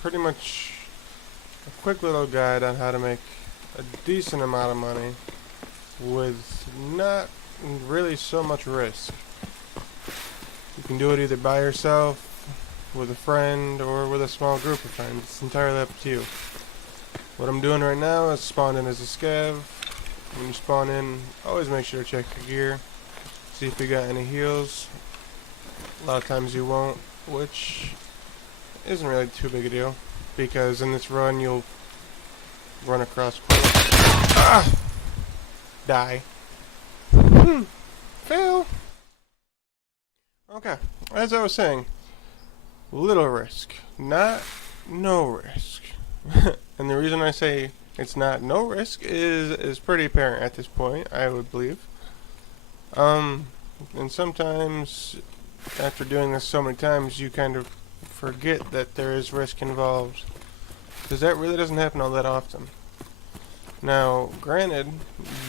pretty much a quick little guide on how to make a decent amount of money with not really so much risk. You can do it either by yourself, with a friend, or with a small group of friends. It's entirely up to you. What I'm doing right now is spawn in as a scav. When you spawn in, always make sure to check your gear. See if you got any heals. A lot of times you won't, which isn't really too big a deal, because in this run you'll run across die. Fail. Okay, as I was saying, little risk, not no risk. And the reason I say it's not no risk is pretty apparent at this point, I would believe. And sometimes after doing this so many times, you kind of forget that there is risk involved, because that really doesn't happen all that often. Now, granted,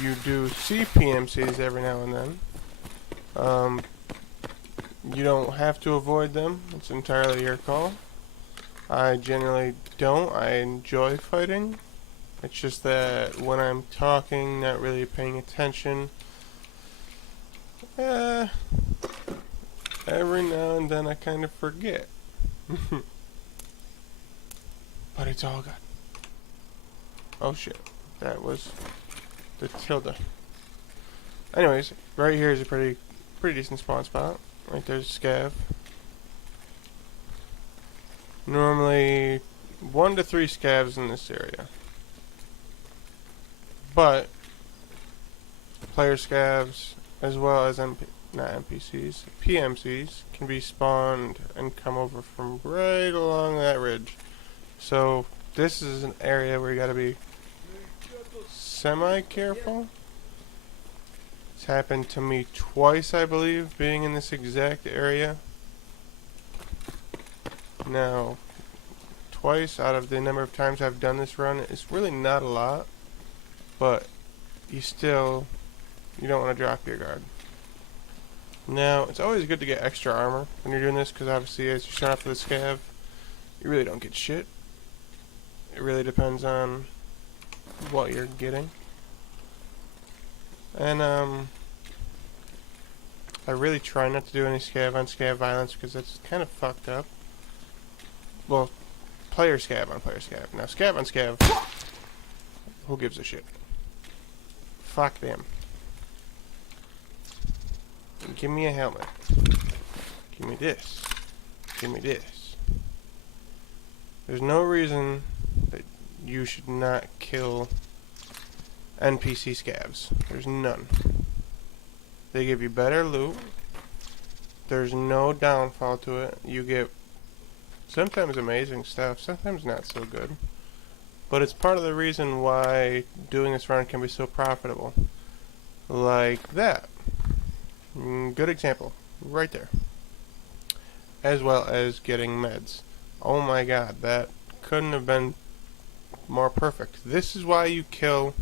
you do see PMCs every now and then. You don't have to avoid them. It's entirely your call. I generally don't. I enjoy fighting. It's just that when I'm talking, not really paying attention, every now and then I kind of forget. But it's all good. Oh shit. That was the tilde. Anyways, right here is a pretty decent spawn spot. Right there's a scav. Normally 1 to 3 scavs in this area. But player scavs as well as not NPCs, PMCs can be spawned and come over from right along that ridge. So this is an area where you gotta be semi-careful. It's happened to me twice, I believe, being in this exact area. Now, twice out of the number of times I've done this run, it's really not a lot, but you don't want to drop your guard. Now, it's always good to get extra armor when you're doing this, because obviously as you start off with a scav, you really don't get shit. It really depends on what you're getting. And I really try not to do any scav on scav violence, because that's kind of fucked up. Well, player scav on player scav. Now scav on scav, who gives a shit? Fuck them. Give me a helmet. Give me this. Give me this. There's no reason that you should not kill NPC scavs. There's none. They give you better loot. There's no downfall to it. You get sometimes amazing stuff, sometimes not so good. But it's part of the reason why doing this run can be so profitable. Like that. Good example. Right there. As well as getting meds. Oh my god, that couldn't have been more perfect. This is why you kill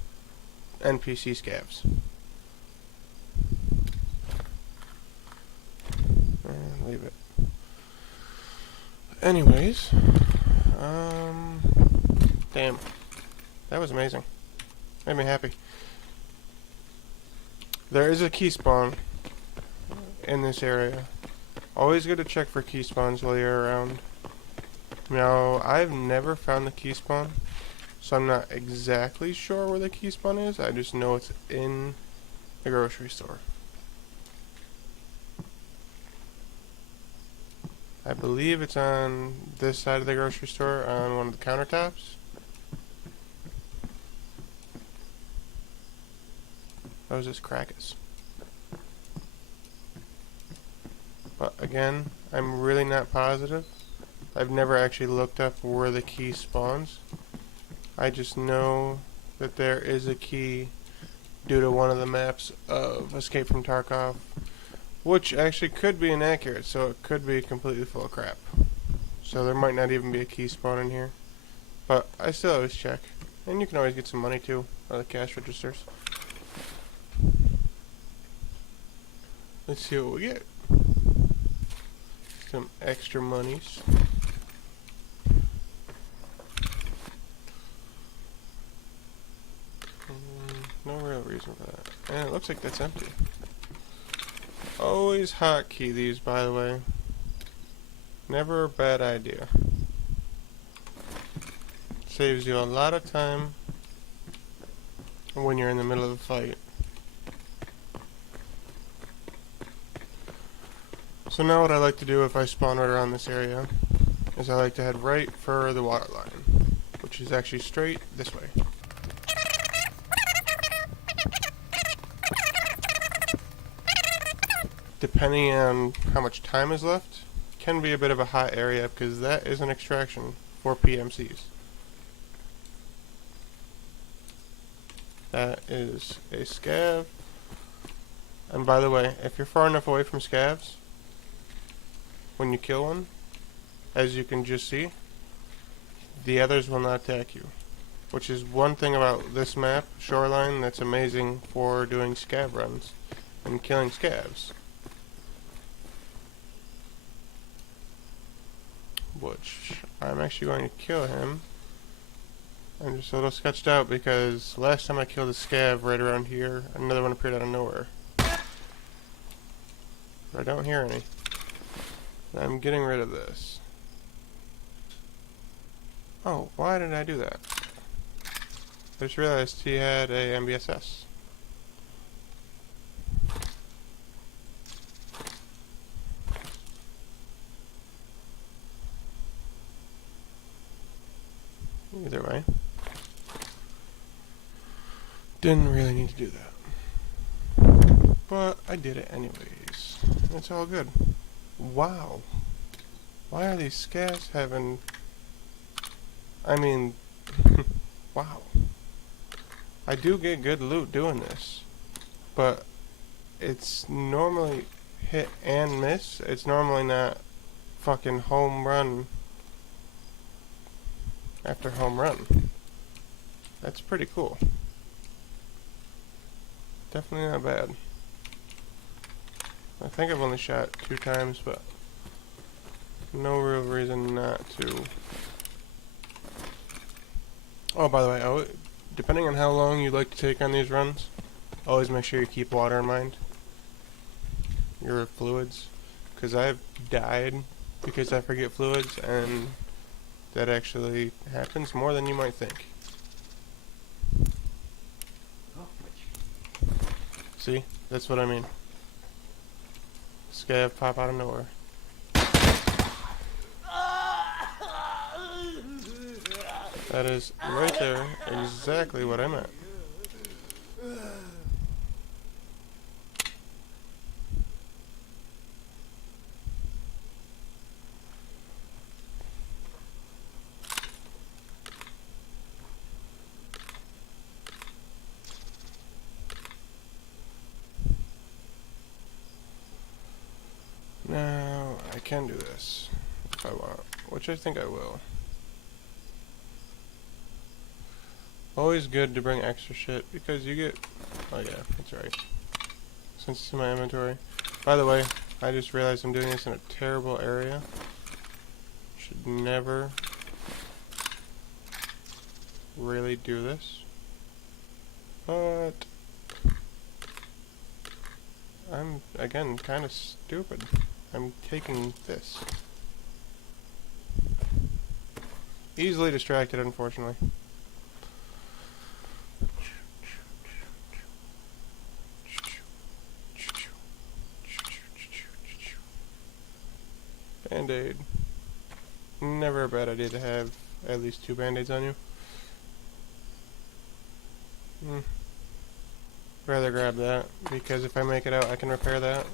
NPC scavs. Leave it. Anyways, damn, that was amazing. Made me happy. There is a key spawn in this area. Always good to check for key spawns while you're around. Now, I've never found the key spawn, so I'm not exactly sure where the key spawn is. I just know it's in the grocery store. I believe it's on this side of the grocery store, on one of the countertops. Those is crackers. But again, I'm really not positive. I've never actually looked up where the key spawns. I just know that there is a key due to one of the maps of Escape from Tarkov, which actually could be inaccurate, so it could be completely full of crap. So there might not even be a key spawn in here. But I still always check. And you can always get some money too, out of the cash registers. Let's see what we get. Some extra monies. reason for that. And it looks like that's empty. Always hotkey these, by the way. Never a bad idea. Saves you a lot of time when you're in the middle of a fight. So now what I like to do if I spawn right around this area is I like to head right for the water line, which is actually straight this way. Depending on how much time is left, can be a bit of a hot area because that is an extraction for PMCs. That is a scav. And by the way, if you're far enough away from scavs, when you kill one, as you can just see, the others will not attack you. Which is one thing about this map, Shoreline, that's amazing for doing scav runs and killing scavs. Which I'm actually going to kill him. I'm just a little sketched out because last time I killed a scav right around here, another one appeared out of nowhere. But I don't hear any. I'm getting rid of this. Oh, why did I do that? I just realized he had a MBSS. Either way. Didn't really need to do that. But I did it anyways. It's all good. Wow. Why are these scavs having... I mean... wow. I do get good loot doing this. But it's normally hit and miss. It's normally not fucking home run after home run. That's pretty cool. Definitely not bad. I think I've only shot 2 times, but no real reason not to. Oh, by the way, depending on how long you'd like to take on these runs, always make sure you keep water in mind. Your fluids. Because I've died because I forget fluids, and that actually happens more than you might think. See? That's what I mean. Scav pop out of nowhere. That is right there exactly what I meant. Now, I can do this if I want, which I think I will. Always good to bring extra shit because you get... oh yeah, that's right. Since it's in my inventory. By the way, I just realized I'm doing this in a terrible area. Should never really do this. But I'm, again, kind of stupid. I'm taking this. Easily distracted, unfortunately. Band-aid. Never a bad idea to have at least 2 band-aids on you. Rather grab that, because if I make it out, I can repair that.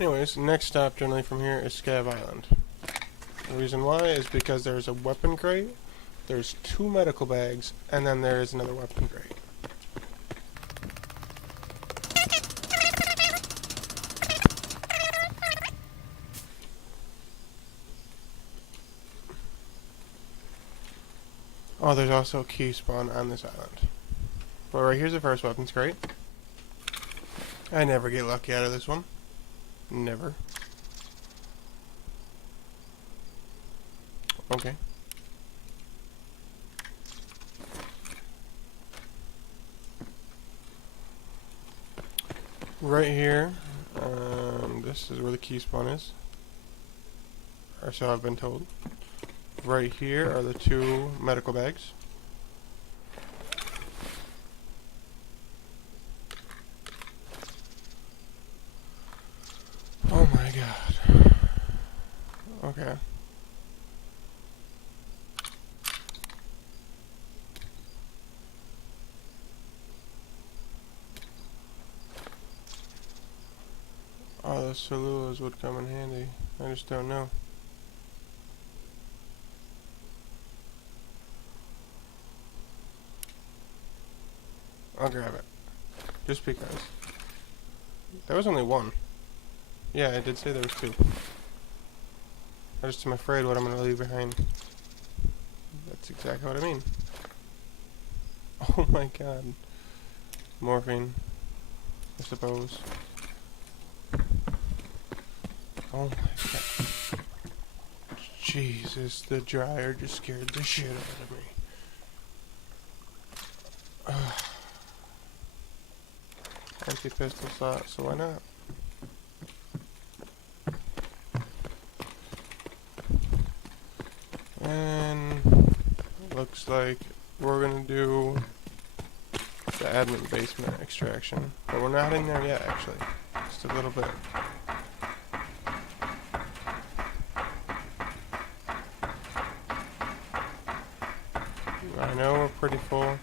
Anyways, next stop generally from here is Scav Island. The reason why is because there's a weapon crate, there's 2 medical bags, and then there is another weapon crate. Oh, there's also a key spawn on this island. But right here's the first weapons crate. I never get lucky out of this one. Never. Okay. Right here, this is where the key spawn is. Or so I've been told. Right here are the 2 medical bags. Oh my god. Okay. Oh, the Solulas would come in handy. I just don't know. I'll grab it. Just because. There was only 1. Yeah, I did say there was 2. I just am afraid what I'm going to leave behind. That's exactly what I mean. Oh my god. Morphine. I suppose. Oh my god. Jesus, the dryer just scared the shit out of me. Empty pistol slot, so why not? And looks like we're gonna do the admin basement extraction, but we're not in there yet actually. Just a little bit. I know we're pretty full.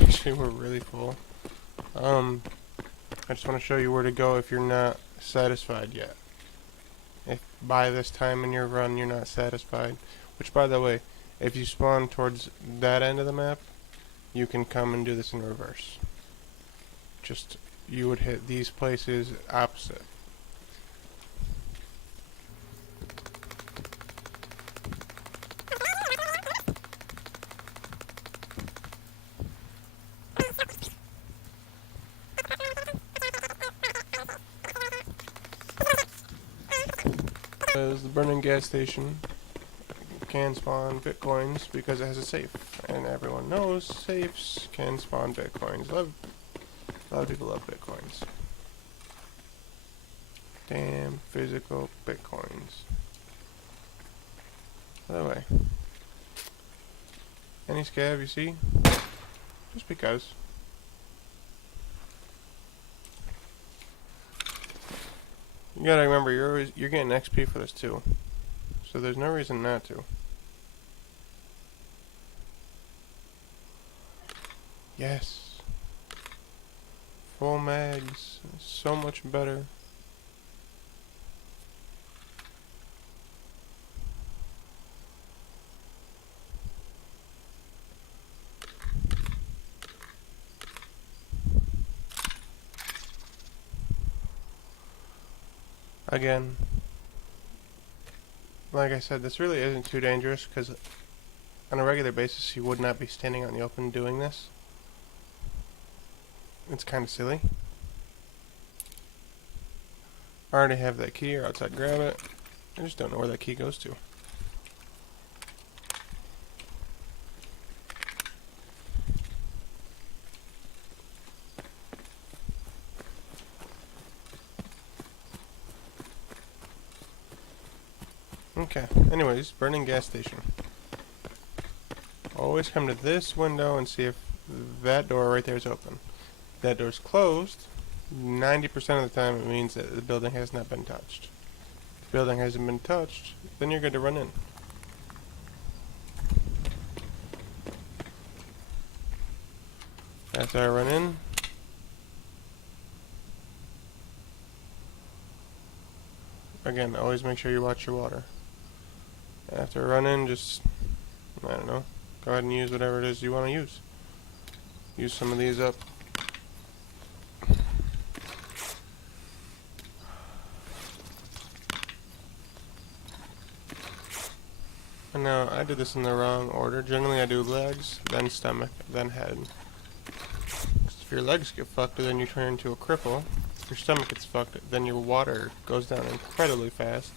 Actually, we're really full. I just want to show you where to go if you're not satisfied yet. If by this time in your run you're not satisfied, which by the way, if you spawn towards that end of the map, you can come and do this in reverse. Just, you would hit these places opposite. The burning gas station can spawn bitcoins because it has a safe, and everyone knows safes can spawn bitcoins. A lot of people love bitcoins. Damn physical bitcoins. By the way, any scav you see, just because. You gotta remember, you're getting XP for this too, so there's no reason not to. Yes, full mags, so much better. Again, like I said, this really isn't too dangerous because on a regular basis you would not be standing out in the open doing this. It's kind of silly. I already have that key, or outside grab it. I just don't know where that key goes to. Okay, anyways, burning gas station. Always come to this window and see if that door right there is open. If that door's closed, 90% of the time it means that the building has not been touched. If the building hasn't been touched, then you're good to run in. After I run in, again, always make sure you watch your water. After I run in, just, I don't know, go ahead and use whatever it is you want to use. Use some of these up. And now, I did this in the wrong order. Generally I do legs, then stomach, then head. 'Cause if your legs get fucked, then you turn into a cripple. If your stomach gets fucked, then your water goes down incredibly fast.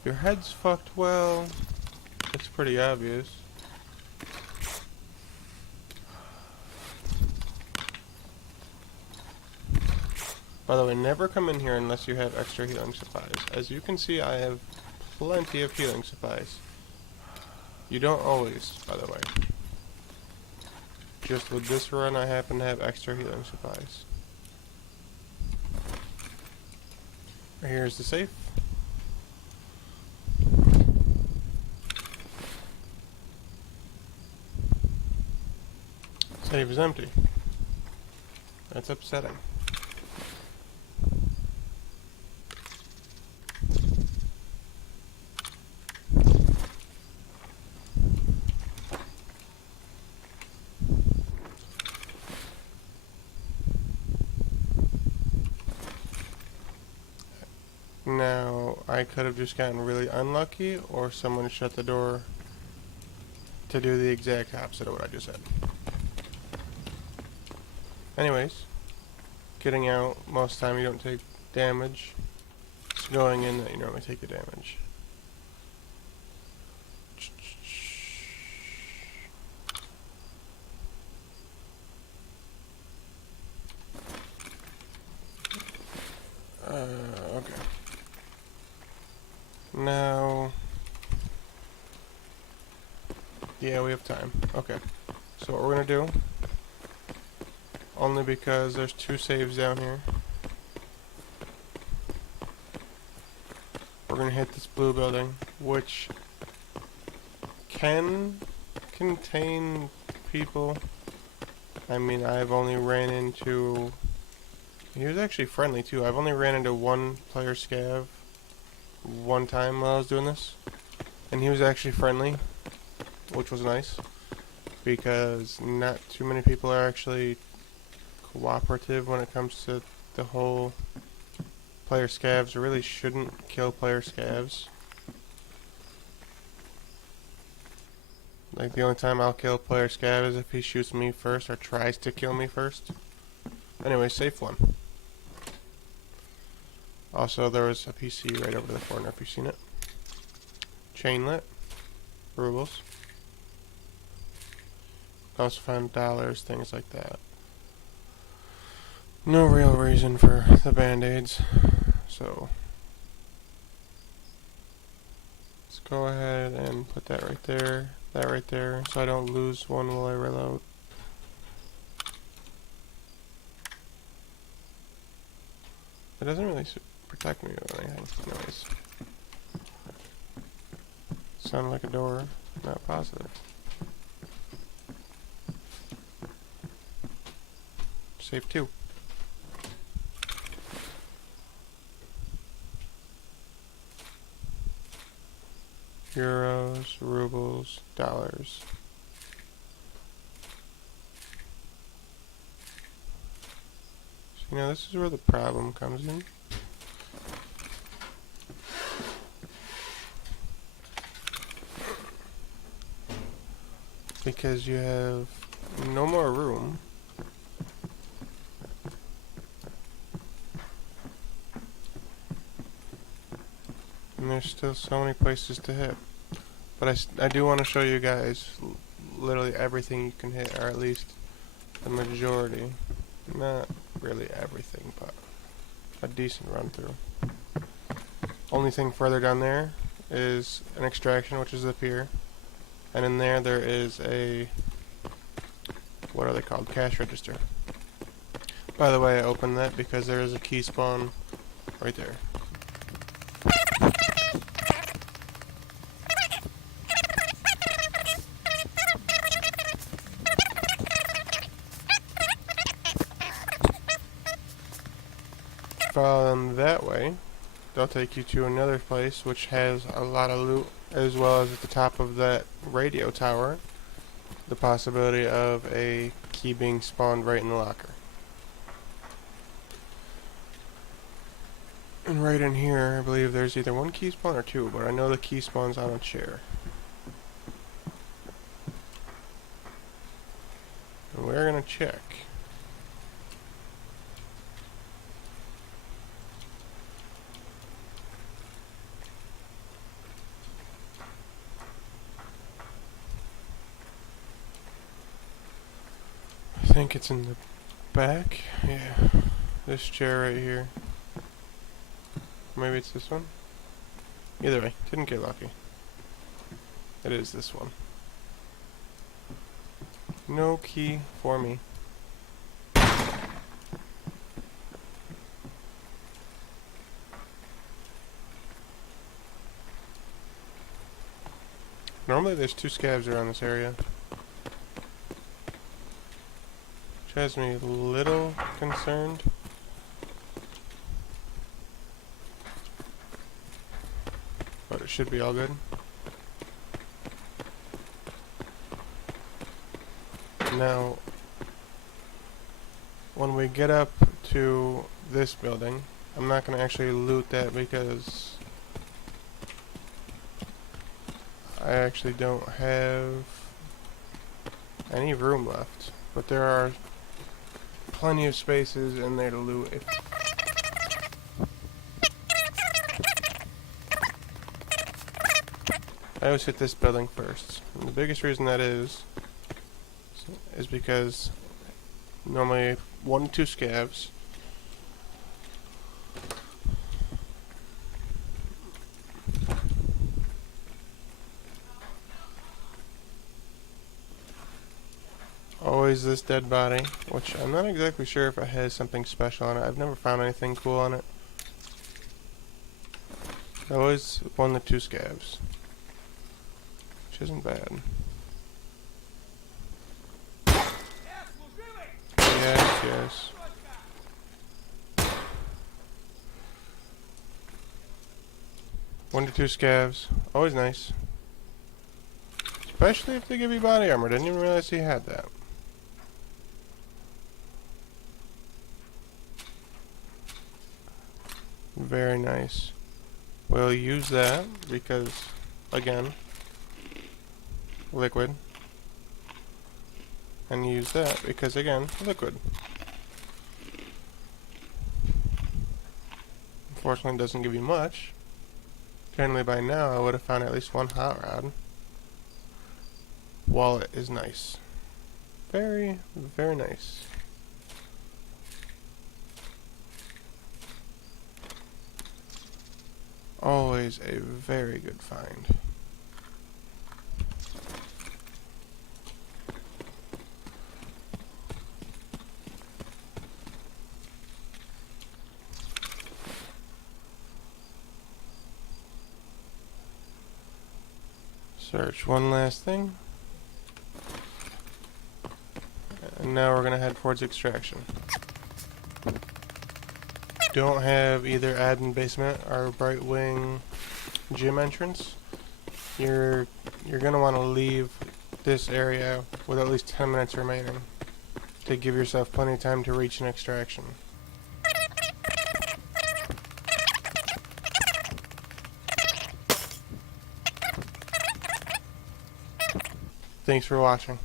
If your head's fucked, well, It's pretty obvious. By the way, never come in here unless you have extra healing supplies. As you can see, I have plenty of healing supplies. You don't always, by the way. Just with this run, I happen to have extra healing supplies. Here's the safe. Safe is empty. That's upsetting. Now, I could have just gotten really unlucky, or someone shut the door to do the exact opposite of what I just said. Anyways, getting out, most of the time you don't take damage. It's going in that you normally take the damage. Okay. Now, yeah, we have time. Okay. So what we're gonna do, only because there's 2 saves down here, we're gonna hit this blue building, which can contain people. I mean, I've only ran into... He was actually friendly too. I've only ran into one player scav one time while I was doing this, and he was actually friendly, which was nice, because not too many people are actually cooperative when it comes to the whole player scavs. You really shouldn't kill player scavs. Like, the only time I'll kill player scav is if he shoots me first or tries to kill me first. Anyway, safe one. Also, there was a PC right over the corner if you've seen it. Chainlit. Rubles. Also found dollars, things like that. No real reason for the band-aids. So, let's go ahead and put that right there. That right there, so I don't lose one while I reload. It doesn't really protect me or anything. Anyways. Sounded like a door. Not positive. Save 2. Euros, rubles, dollars. So, this is where the problem comes in. Because you have no more room. And there's still so many places to hit. But I do want to show you guys literally everything you can hit, or at least the majority. Not really everything, but a decent run through. Only thing further down there is an extraction, which is up here. And in there is a, what are they called? Cash register. By the way, I opened that because there is a key spawn right there. Follow them that way, they'll take you to another place which has a lot of loot, as well as at the top of that radio tower, the possibility of a key being spawned right in the locker. And right in here, I believe there's either 1 key spawn or 2, but I know the key spawn's on a chair. And we're gonna check. think it's in the back. Yeah. This chair right here. Maybe it's this one? Either way, didn't get lucky. It is this one. No key for me. Normally there's 2 scavs around this area. Which has me a little concerned. But it should be all good. Now, when we get up to this building, I'm not going to actually loot that because I actually don't have any room left. But there are plenty of spaces in there to loot. I always hit this building first. And the biggest reason that is because normally 1 to 2 scavs. Always this dead body, which I'm not exactly sure if it has something special on it. I've never found anything cool on it. Always 1 to 2 scavs, which isn't bad. Yes. 1 to 2 scavs, always nice. Especially if they give you body armor. Didn't even realize he had that. Very nice. We'll use that because, again, liquid. And use that because, again, liquid. Unfortunately, it doesn't give you much. Generally, by now, I would have found at least 1 hot rod. Wallet is nice. Very, very nice. Always a very good find. Search one last thing. And now we're gonna head towards extraction. Don't have either admin basement or Bright Wing gym entrance. You're gonna want to leave this area with at least 10 minutes remaining to give yourself plenty of time to reach an extraction. Thanks for watching.